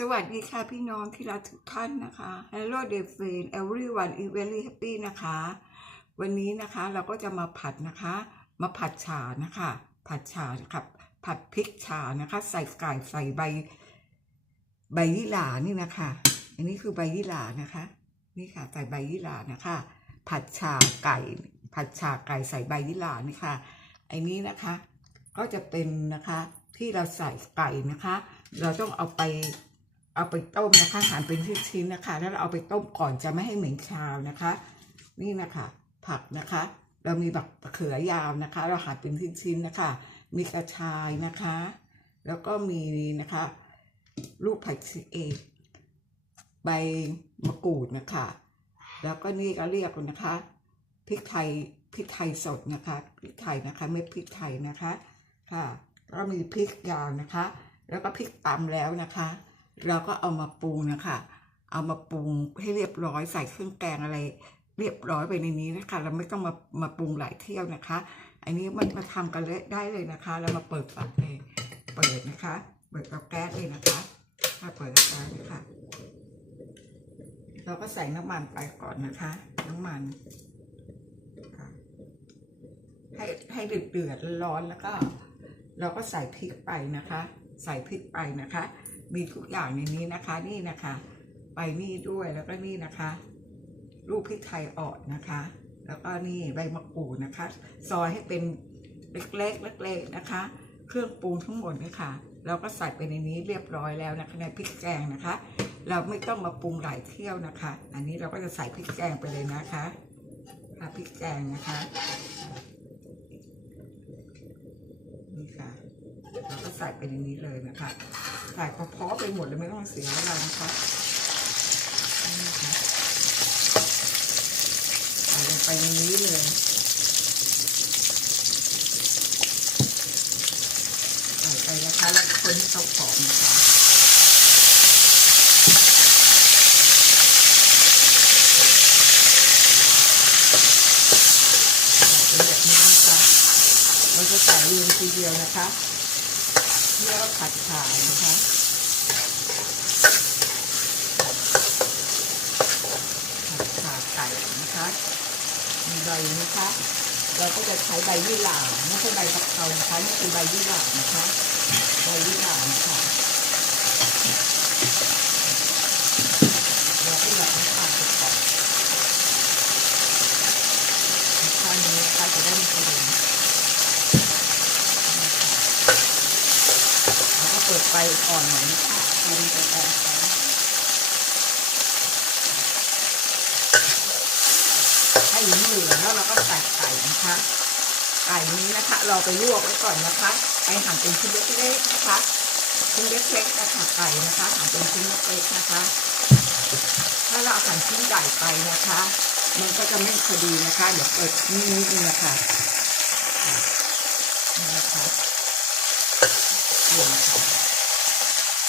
สวัสดีค่ะพี่น้องที่รักทุกท่านนะคะ Hello dear friend everyone is very happy นะคะ วันนี้นะคะเราก็จะมาผัดนะคะ มาผัดฉานะคะ ผัดฉานะครับผัดพริกฉานะคะ ใส่ไก่ใส่ใบ ใบยี่หร่านี่นะคะ อันนี้คือใบยี่หร่านะคะ นี่ค่ะใส่ใบยี่หร่านะคะ ผัดฉาไก่ ผัดฉาไก่ใส่ใบยี่หร่านี่ค่ะไอ้นี้นะคะ ก็จะเป็นนะคะที่เราใส่ไก่นะคะ เราต้องเอาไป เอาไปต้มนะคะหั่นเป็นชิ้นๆนะคะ แล้วเราเอาไปต้มก่อนจะไม่ให้เหม็นคาวนะคะ นี่นะคะ ผักนะคะ เรามีบักเขือยาวนะคะ เราหั่นเป็นชิ้นๆนะคะ มีกระชายนะคะ แล้วก็มีนะคะ ลูกผักชีเอกใบมะกรูดนะคะ แล้วก็นี่ก็เรียกนะคะพริกไทยพริกไทยสดนะคะพริกไทยนะคะเม็ดพริกไทยนะคะค่ะแล้วก็มีพริกยาวนะคะ แล้วก็พริกตำแล้วนะคะ เราก็เอามาปรุงนะคะ เอามาปรุงให้เรียบร้อยใส่เครื่องแกงอะไร เรียบร้อยไปในนี้นะคะ เราไม่ต้องมามาปรุงหลายเที่ยวนะคะ อันนี้มันมาทำกันเลยได้เลยนะคะ เรามาเปิดฝาเลยเปิดนะคะ เปิดเตาแก๊สเลยนะคะถ้าเปิดเตาแก๊สเลยค่ะเราก็ใส่น้ำมันไปก่อนนะคะ น้ำมันให้ให้เดือดเดือดร้อนแล้วก็ เราก็ใส่พริกไปนะคะ ใส่พริกไปนะคะ มีทุกอย่างในนี้นะคะ นี่นะคะ ไปนี่ด้วยแล้วก็นี่นะคะลูกพริกไทยอ่อนนะคะ แล้วก็นี่ใบมะกรูดนะคะ ซอยให้เป็นเล็กๆเล็กๆนะคะ เครื่องปรุงทั้งหมดเลยค่ะเราก็ใส่ไปในนี้เรียบร้อยแล้วนะคะในพริกแกงนะคะ เราไม่ต้องมาปรุงหลายเที่ยวนะคะ อันนี้เราก็จะใส่พริกแกงไปเลยนะคะค่ะพริกแกงนะคะ นี่ค่ะ เราก็ ใส่ไปในนี้เลยนะคะใส่พอๆไปหมดเลยไม่ต้องเสียเวลานะคะนี่ค่ะใส่ลงไปในนี้เลยใส่ไปนะคะแล้วคนให้เขาหอมนะคะใส่เป็นแบบนี้นะคะเราจะใส่รวมทีเดียวนะคะ เรียกว่าผัดฉ่านะคะผัดฉ่าไก่นะคะมีใบนะคะ เราก็จะใช้ใบยี่หร่าไม่ใช่ใบกะเพรานะคะนี่คือใบยี่หร่านะคะใบยี่หร่านะคะเราก็หยอดน้ำตาลไปก่อนข้างนี้นะคะจะได้ม่กระเด็น แล้วก็เปิดไฟอ่อนหน่อยนะคะให้เหลืองเหลืองแล้วเราก็ใส่ไก่นะคะไก่นี้นะคะ เราไปลวกไว้ก่อนนะคะไปหั่นเป็นชิ้นเล็กๆนะคะชิ้นเล็กๆนะคะไก่นะคะหั่นเป็นชิ้นเล็กๆนะคะ ถ้าเราหั่นชิ้นใหญ่ไปนะคะ มันก็จะไม่พอดีนะคะ เดี๋ยวเปิดนิดนึงนะคะนี่นะคะนี่นะคะ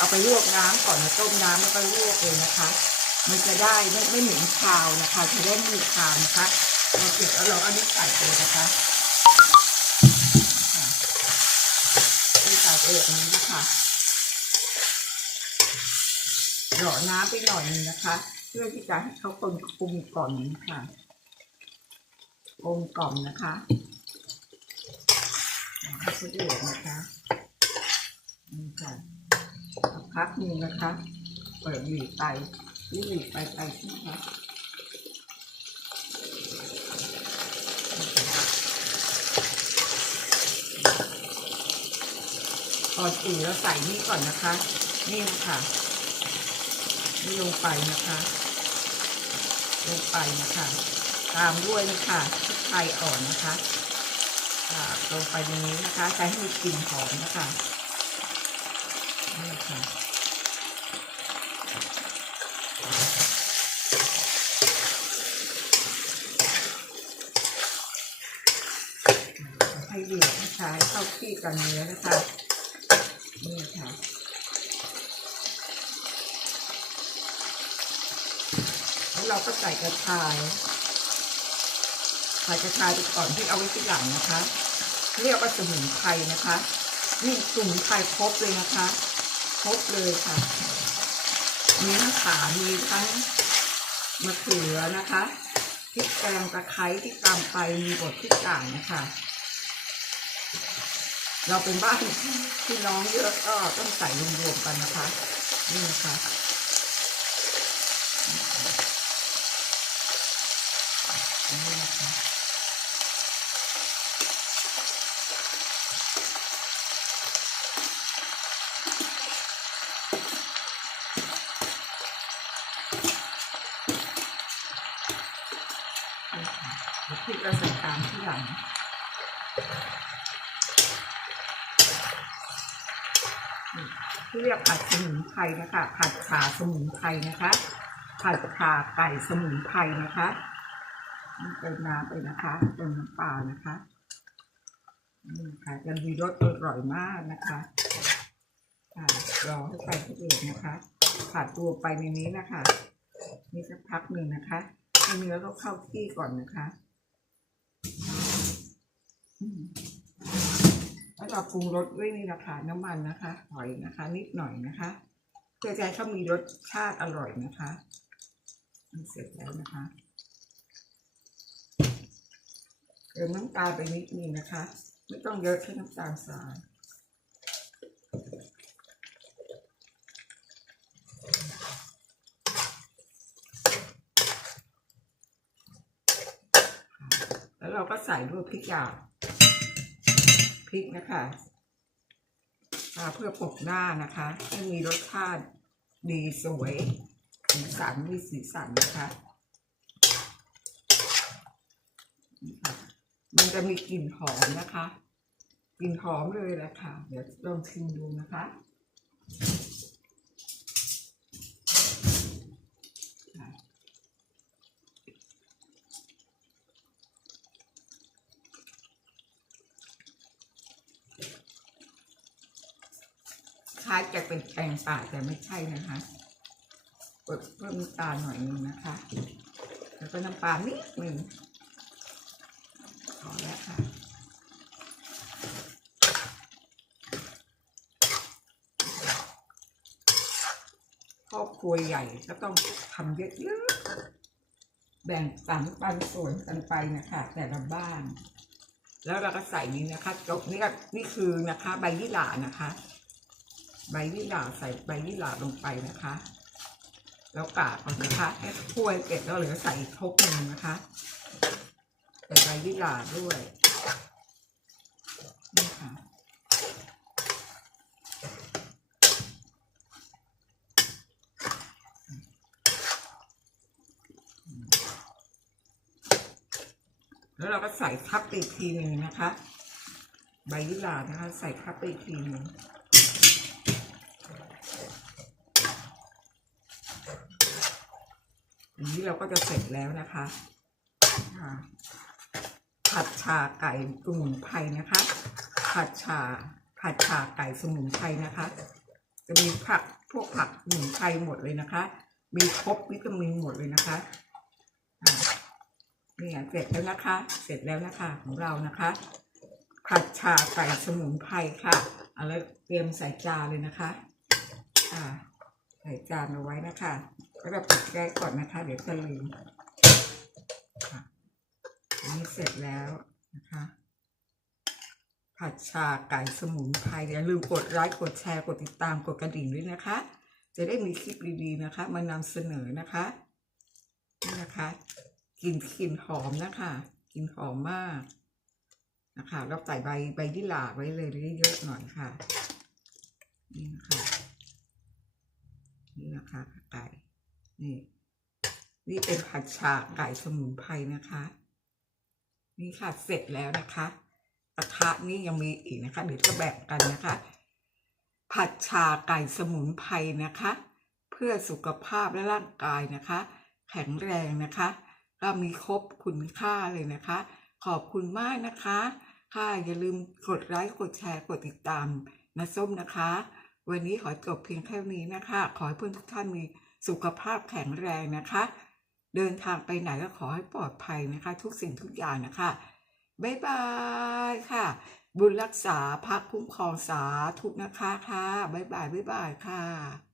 เอาไปลวกน้ำก่อนนะต้มน้ำแล้วก็ลวกเลยนะคะ มันจะได้ไม่ไม่เหม็นคาวนะคะจะได้ไม่มีคาวนะคะเราเก็บแล้วเราอานี้ใส่ไปเลยนะคะนี่ใส่ไปแบบนี้นะคะหยอน้ำไปหน่อยนึงนะคะ เพื่อที่จะให้เขากลมกลมก่อนค่ะกลมกล่อมนะคะให้เขาเดือดนะคะนี่ค่ะ พักหนึ่งนะคะ เปิดหลีไปนี่หลีไปไปใช่ไหมคะก่อนอื่นเราใส่นี่ก่อนนะคะ นี่นะคะนี่ลงไปนะคะ ลงไปนะคะ ตามด้วยนะคะพริกไทยอ่อนนะคะค่ะลงไปในนี้นะคะ ใช้ให้มีกลิ่นหอมนะคะ นี่ค่ะให้เดือดนะคะให้เข้าที่กันเนื้อนะคะ นี่ค่ะแล้วเราก็ใส่กระชายใส่กระชายไปก่อนที่เอาไว้ที่หลังนะคะ เรียกว่าสมุนไพรนะคะ นี่สมุนไพรครบเลยนะคะ ครบเลยค่ะ มีทั้งขามีทั้งมะเขือนะคะพริกแกงตะไคร้ที่ตามไปมีบททุกอย่างนะคะ เราเป็นบ้านที่น้องเยอะก็ต้องใส่รวมๆกันนะคะ นี่นะคะนี่นะคะ หลังเรียกผัดสมุนไพรนะคะ ผัดขาสมุนไพรนะคะ ผัดขาไก่สมุนไพรนะคะเติมน้ำไปนะคะเติมน้ำปลานะคะนี่ค่ะจะมีรสอร่อยมากนะคะค่ะรอให้ไฟที่เอดนะคะ ผัดตัวไปในนี้นะคะ นี่สักพักหนึ่งนะคะให้เนื้อก็เข้าที่ก่อนนะคะ แล้วเราปรุงรสด้วยนี่นะคะน้ำมันนะคะหอยนะคะ นิดหน่อยนะคะเพื่อจะให้เขามีรสชาติอร่อยนะคะเสร็จแล้วนะคะเติมน้ำตาลไปนิดนึงนะคะ ไม่ต้องเยอะแค่น้ำตาลทรายแล้วเราก็ใส่ด้วยพริกหยาบ พริกนะคะอ่าเพื่อปกหน้านะคะให้มีรสชาติดีสวยสีสันมีสีสันนะคะมันจะมีกลิ่นหอมนะคะ กลิ่นหอมเลยแหละค่ะ เดี๋ยวลองชิมดูนะคะ คล้ายจะเป็นแกงป่าแต่ไม่ใช่นะคะเปิดเพิ่มน้ำตาลหน่อยนึงนะคะ แล้วก็น้ำปลานิดหนึ่งพอแล้วค่ะครอบครัวใหญ่ก็ต้องทำเยอะๆ แบ่งสรรปันส่วนกันไปนะคะ แต่ละบ้าน แล้วเราก็ใส่นี้นะคะจบนี่ก็นี่คือนะคะ ใบยี่หร่านะคะ ใบยี่หร่าใส่ใบยี่หร่าลงไปนะคะ แล้วกาดเอานะคะให้ถ้วยเก็บแล้วเหลือใส่ทบหนึ่งนะคะใส่ใบยี่หร่าด้วยนี่ค่ะแล้วเราก็ใส่ทับไปอีกทีหนึ่งนะคะ ใบยี่หร่านะคะ ใส่ทับไปอีกทีหนึ่ง อันนี้เราก็จะเสร็จแล้วนะคะผัดชาไก่สมุนไพรนะคะ ผัดชาผัดชาไก่สมุนไพรนะคะ จะมีผักพวกผักสมุนไพรหมดเลยนะคะ มีครบวิตามินหมดเลยนะคะเนี่ยเสร็จแล้วนะคะ เสร็จแล้วนะคะของเรานะคะ ผัดชาไก่สมุนไพรค่ะเอาแล้วเตรียมใส่จานเลยนะคะ อ่า ใส่จานเอาไว้นะคะ แล้วเราปิดแก๊สก่อนนะคะ เดี๋ยวจะลืมค่ะอันนี้เสร็จแล้วนะคะ ผัดชาไก่สมุนไพรอย่าลืมกดไลค์กดแชร์กดติดตามกดกระดิ่งด้วยนะคะ จะได้มีคลิปดีๆนะคะ มานำเสนอนะคะนี่นะคะกลิ่นกลิ่นหอมนะคะกลิ่นหอมมากนะคะเราใส่ใบใบยี่หร่าไว้เลยเยอะๆหน่อยค่ะนี่นะคะนี่นะคะไก่ นี่ นี่เป็นผัดชาไก่สมุนไพรนะคะ นี่ค่ะเสร็จแล้วนะคะกระทะนี่ยังมีอีกนะคะเดี๋ยวจะแบ่งกันนะคะ ผัดชาไก่สมุนไพรนะคะ เพื่อสุขภาพและร่างกายนะคะ แข็งแรงนะคะก็มีครบคุณค่าเลยนะคะ ขอบคุณมากนะคะ ค่ะอย่าลืมกดไลค์กดแชร์กดติดตามนะส้มนะคะ วันนี้ขอจบเพียงแค่นี้นะคะ ขอให้เพื่อนทุกท่านมี สุขภาพแข็งแรงนะคะ เดินทางไปไหนก็ขอให้ปลอดภัยนะคะ ทุกสิ่งทุกอย่างนะคะบ๊ายบายค่ะ บุญรักษาพักคุ้มครองสาธุนะคะค่ะบ๊ายบายบ๊ายบายค่ะ